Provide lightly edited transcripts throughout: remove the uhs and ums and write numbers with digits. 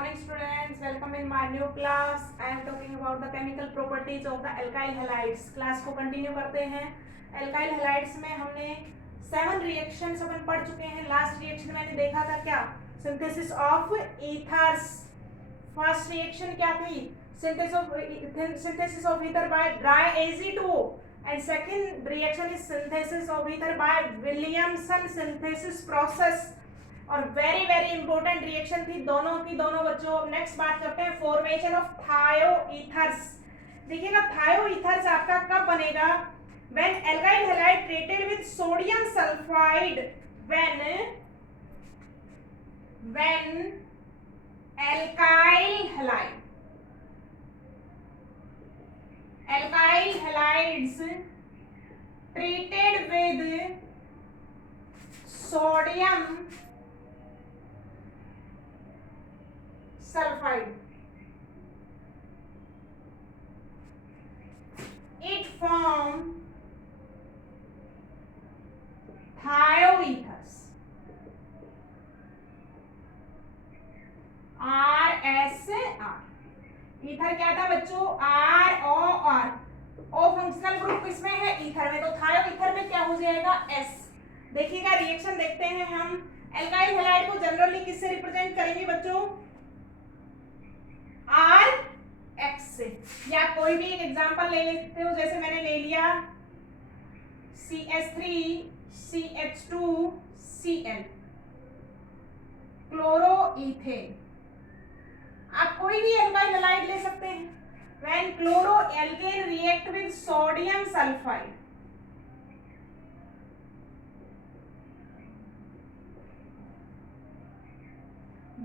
morning students, welcome in my new class. I am talking about the chemical properties of the alkyl halides. Class को continue करते हैं. alkyl halides में हमने 7 reactions अपन पढ़ चुके हैं. लास्ट रिएक्शन मैंने देखा था क्या, synthesis of ethers. First reaction क्या थी, synthesis of ether by dry Ag2, and second reaction is synthesis of ether by Williamson synthesis process. और वेरी वेरी इंपॉर्टेंट रिएक्शन थी दोनों की दोनों बच्चों. नेक्स्ट बात करते हैं फॉर्मेशन ऑफ थायोईथर्स. देखिएगा थायोईथर्स आपका कब बनेगा, when alkyl halide treated with sodium sulphide, when alkyl halides treated with sodium sulfide, it form thioethers. RSR. Ether क्या था बच्चों, ROR. ओ फंक्शनल ग्रुप किसमें है, ईथर में. तो थायो ईथर में क्या हो जाएगा, S. देखिएगा रिएक्शन देखते हैं हम. एल्काइल हैलाइड को जनरली किससे रिप्रेजेंट करेंगे बच्चों, RX से. या कोई भी एक एग्जांपल ले लेते हो, जैसे मैंने ले लिया CH3CH2Cl, क्लोरोईथेन. आप कोई भी एल्काइल हैलाइड ले सकते हैं. When chloroalkane react with sodium sulfide,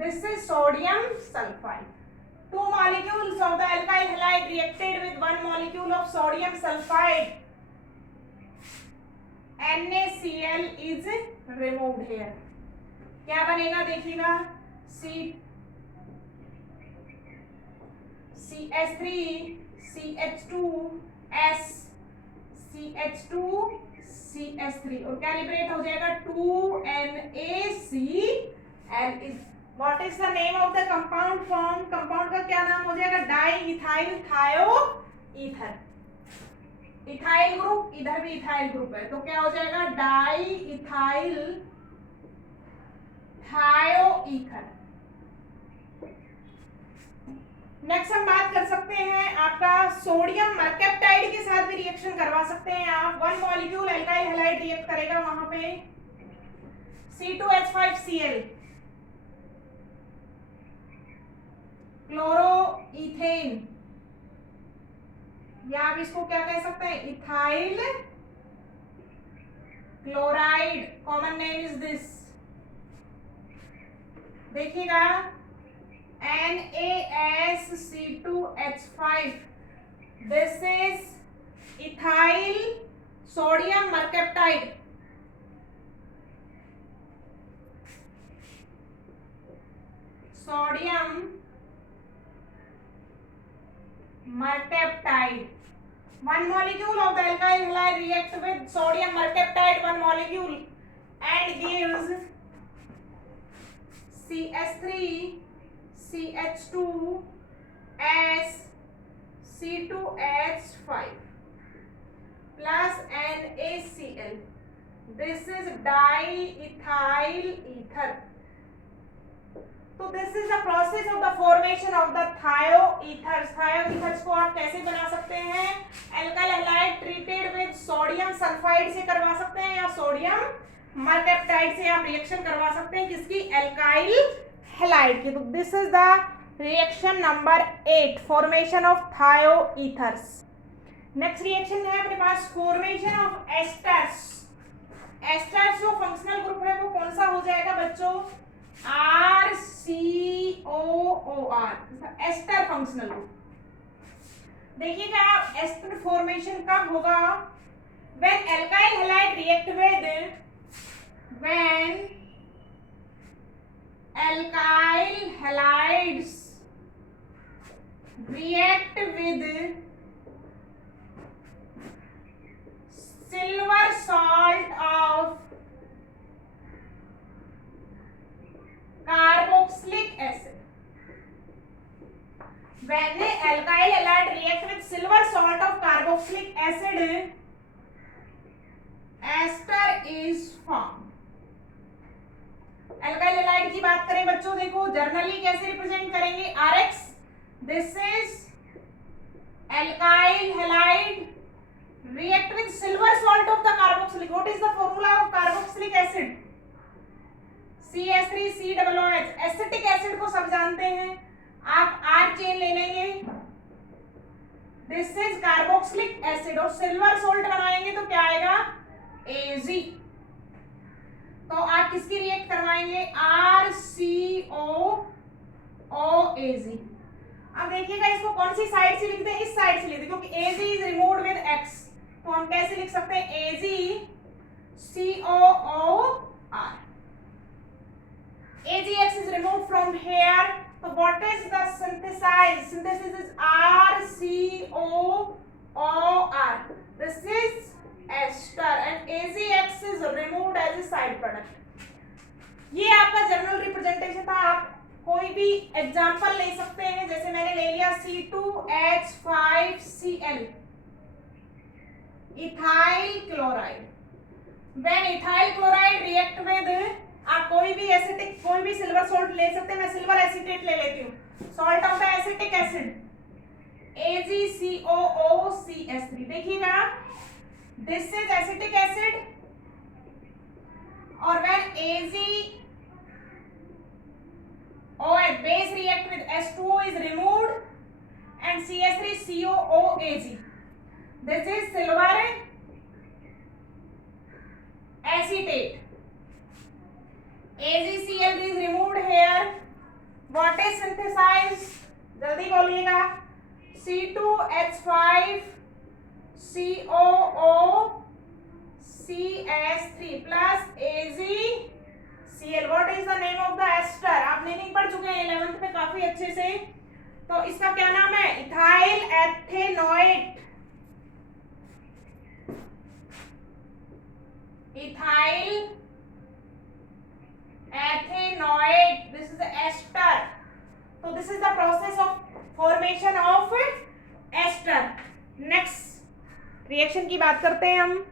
this is sodium sulfide. Two molecules of the alkyl halide reacted with one molecule of sodium sulfide. NaCl is removed here. क्या बनेगा देखिएगा, CH3 CH2S CH2 CH3 और क्या liberate हो जाएगा 2NaCl. What is the name of the compound form, compound का क्या नाम हो जाएगा, डाई इथाइल थायोईथर. इथाइल ग्रुप, इधर भी इथाइल ग्रुप है, तो क्या हो जाएगा डाई इथाइल थायोईथर. नेक्स्ट हम बात कर सकते हैं आपका सोडियम मर्केप्टाइड के साथ भी रिएक्शन करवा सकते हैं आप. One molecule alkyl halide react करेगा, वहां पे C2H5Cl, क्लोरोईथेन, या आप इसको क्या कह सकते हैं, ethyl chloride. Common name is this. देखिएगा NaSC2H5, this is ethyl sodium mercaptide. Sodium mercaptide. One molecule of the alkyl halide react with sodium mercaptide, one molecule, and gives CH3 CH2S C2H5 plus NaCl. This is diethyl ether. So this is the process of the formation of the thioethers. Thioethers को आप कैसे बना सकते हैं, alkyl halide treated with sodium sulphide से करवा सकते हैं, या सोडियम मर्केप्टाइड से आप रिएक्शन करवा सकते हैं, किसकी, एल्काइल हैलाइड की. तो this is the reaction number 8, formation of thioethers. Next reaction है अपने पास फॉर्मेशन ऑफ एस्टर्स. एस्टर्स जो फंक्शनल ग्रुप है वो कौन सा हो जाएगा बच्चों, RCOOR, एस्टर फंक्शनल ग्रुप. देखिएगा एस्टर फॉर्मेशन कब होगा, when alkyl halide react with, when alkyl halides react with silver salt of carboxylic acid. when alkyl halide react with silver salt of carboxylic acid, ester is formed. alkyl halide की बात करें बच्चों, देखो generally कैसे represent करेंगे, RX, this is alkyl halide react with silver salt of the carboxylic. What is the formula of carboxylic acid? CH3COOH. Acetic acid को सब जानते हैं, आप R चेन ले लेंगे, दिस इज कार्बोक्सिलिक एसिड, और सिल्वर सोल्ट बनाएंगे तो क्या आएगा, Ag. तो आप किसकी रिएक्ट करवाएंगे, RCOOAg. अब देखिएगा इसको कौन सी साइड से लिखते हैं, इस साइड से लिखते हैं, क्योंकि Ag is removed with X, तो हम कैसे लिख सकते हैं, AgCOOR. AgX is removed from here. So what is the synthesis? Synthesis is RCOOR. This is ester and AgX is removed as a side product. ये आपका जनरल रिप्रेजेंटेशन था. आप कोई भी एग्जांपल ले सकते हैं, जैसे मैंने ले लिया C2H5Cl, ethyl chloride. When ethyl chloride react with, आप कोई भी एसिटिक, कोई भी सिल्वर सॉल्ट ले सकते हैं, मैं सिल्वर एसीटेट ले लेती हूँ, salt of the acetic acid AgCOOCH3. देखिएगा दिस इज एसिटिक एसिड, और when AgOH base react with H2O is removed and CH3COOAg. This is silver acetate. AgCl is removed here. What is synthesized? जल्दी बोलिएगा, C2H5COOCH3 plus AgCl. What is the name of the ester? आप meaning पढ़ चुके हैं 11th में काफी अच्छे से. तो इसका क्या नाम है, ethyl ethanoate. Ethyl ethanoate, this is the ester. So this is the process of formation of ester. Next reaction की बात करते हैं हम.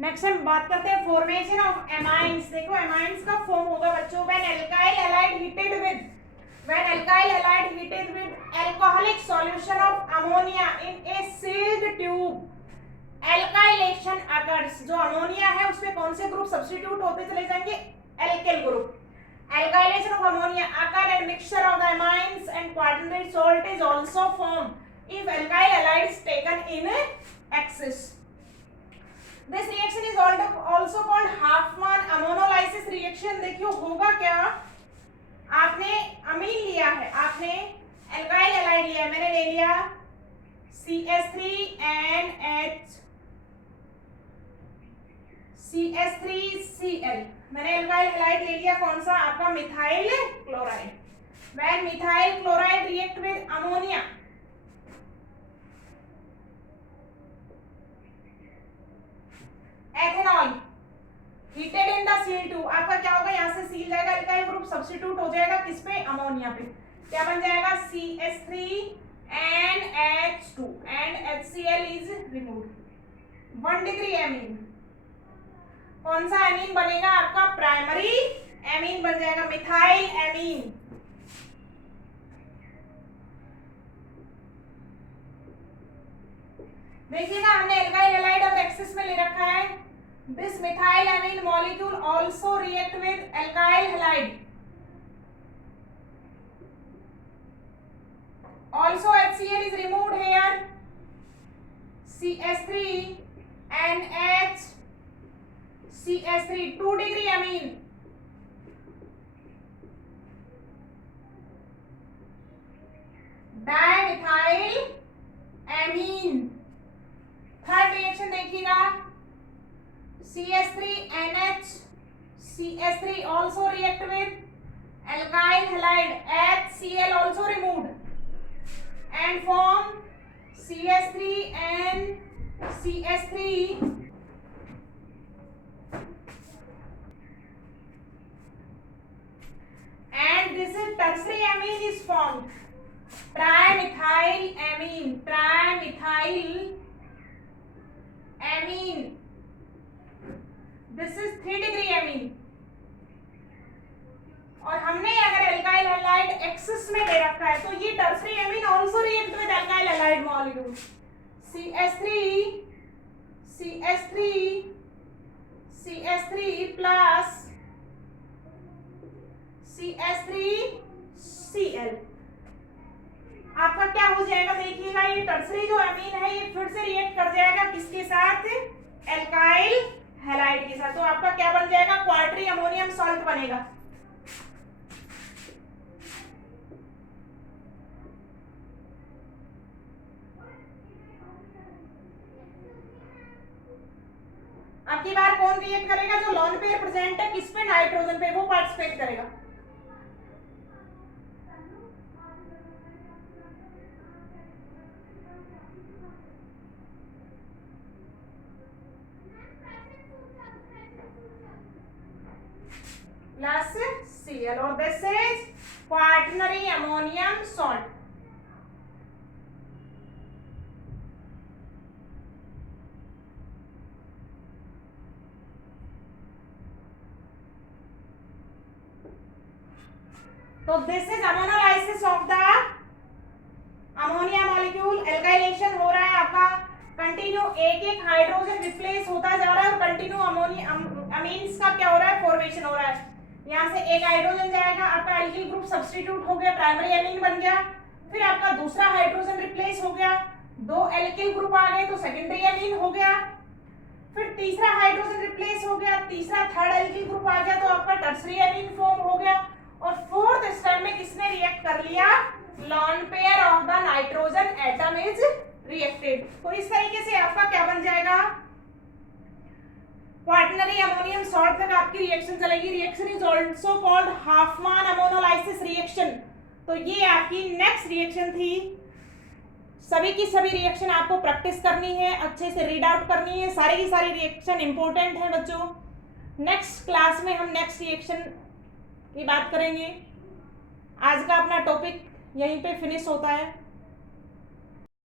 नेक्स्ट हम बात करते हैं फॉर्मेशन ऑफ एमाइंस. देखो एमाइंस का फॉर्म होगा बच्चों when alkyl halide heated with alcoholic solution of ammonia in a sealed tube, alkylation occurs. जो अमोनिया है उसमें कौन से ग्रुप सब्स्टिट्यूट होते चले जाएंगे, एल्केल group. Alkylation of ammonia occur and mixture of the amines and quaternary salt is also form if alkyl halide is taken in excess. This reaction is also called Hopman ammonolysis reaction. देखियो होगा क्या, आपने अमीन लिया है, आपने alkyl halide लिया है, मैंने ले लिया CH3CL, मैंने एल्काइल हैलाइड ले लिया, कौन सा आपका methyl chloride. When methyl chloride react with ammonia, ethanol heated in the sealed tube, आपका क्या होगा, यहां से सील जाएगा, एल्काइल ग्रुप सब्स्टिट्यूट हो जाएगा किस पे, अमोनिया पे. क्या बन जाएगा, CH3NH2 and HCl is removed. 1 degree amine. कौन सा एमीन बनेगा, आपका प्राइमरी एमीन बन जाएगा, मिथाइल एमीन. देखिएगा हमने एल्काइल हैलाइड और एक्सेस में ले रखा है. This methyl amine molecule also react with alkyl halide. Also HCl is removed here. CH3NH CH3 2 degree amine. Dimethyl amine. Third reaction देखिएगा, CH3NH CH3 also react with alkyl halide, HCl also removed and form CH3 and CH3 and this is tertiary amine is formed. Trimethylamine, trimethylamine. This is 3 degree amine. और हमने अगर alkyl halide axis में दे रखा है तो ये tertiary amine also react with alkyl halide molecule CH3 plus CH3Cl. आपका क्या हो जाएगा देखिएगा, ये टर्सरी जो एमीन है ये फिर से रिएक्ट कर जाएगा किसके साथ, एल्काइल हैलाइड के साथ. तो आपका क्या बन जाएगा, क्वार्टरी अमोनियम सॉल्ट बनेगा. अब की बार कौन रिएक्ट करेगा, जो लोन पेयर प्रेजेंट है किस पे, नाइट्रोजन पे, वो पार्टिसिपेट करेगा. प्लस Cl और this is quaternary ammonium salt. तो this is ammonolysis of the ammonia molecule. Alkylation हो रहा है आपका, कंटिन्यू एक एक हाइड्रोजन रिप्लेस होता जा रहा है और कंटिन्यू अमोनिया अमीन्स का क्या हो रहा है, फॉर्मेशन हो रहा है. यहाँ से एक हाइड्रोजन जाएगा, आपका एल्किल ग्रुप सब्स्टिट्यूट हो गया, प्राइमरी एमीन बन गया. फिर आपका दूसरा हाइड्रोजन रिप्लेस हो गया, 2 एल्किल ग्रुप आ गए तो सेकेंडरी एमीन हो गया. फिर तीसरा हाइड्रोजन रिप्लेस हो गया, तीसरा थर्ड एल्किल ग्रुप आ गया तो आपका टर्सरी एमीन फॉर्म हो गया. और फोर्थ स्टेप में किसने रिएक्ट कर लिया, lone pair of the nitrogen atom is reacted. तो इस तरीके से आपका क्या बन जाएगा, क्वार्टनरी अमोनियम सॉल्ट तक आपकी रिएक्शन चलेगी. Reaction is also called Hofmann ammonolysis reaction. तो ये आपकी नेक्स्ट रिएक्शन थी. सभी की सभी रिएक्शन आपको प्रैक्टिस करनी है, अच्छे से रीड आउट करनी है. सारी की सारी रिएक्शन इंपॉर्टेंट है बच्चों. नेक्स्ट क्लास में हम नेक्स्ट रिएक्शन की बात करेंगे. आज का अपना टॉपिक यहीं पे फिनिश होता है.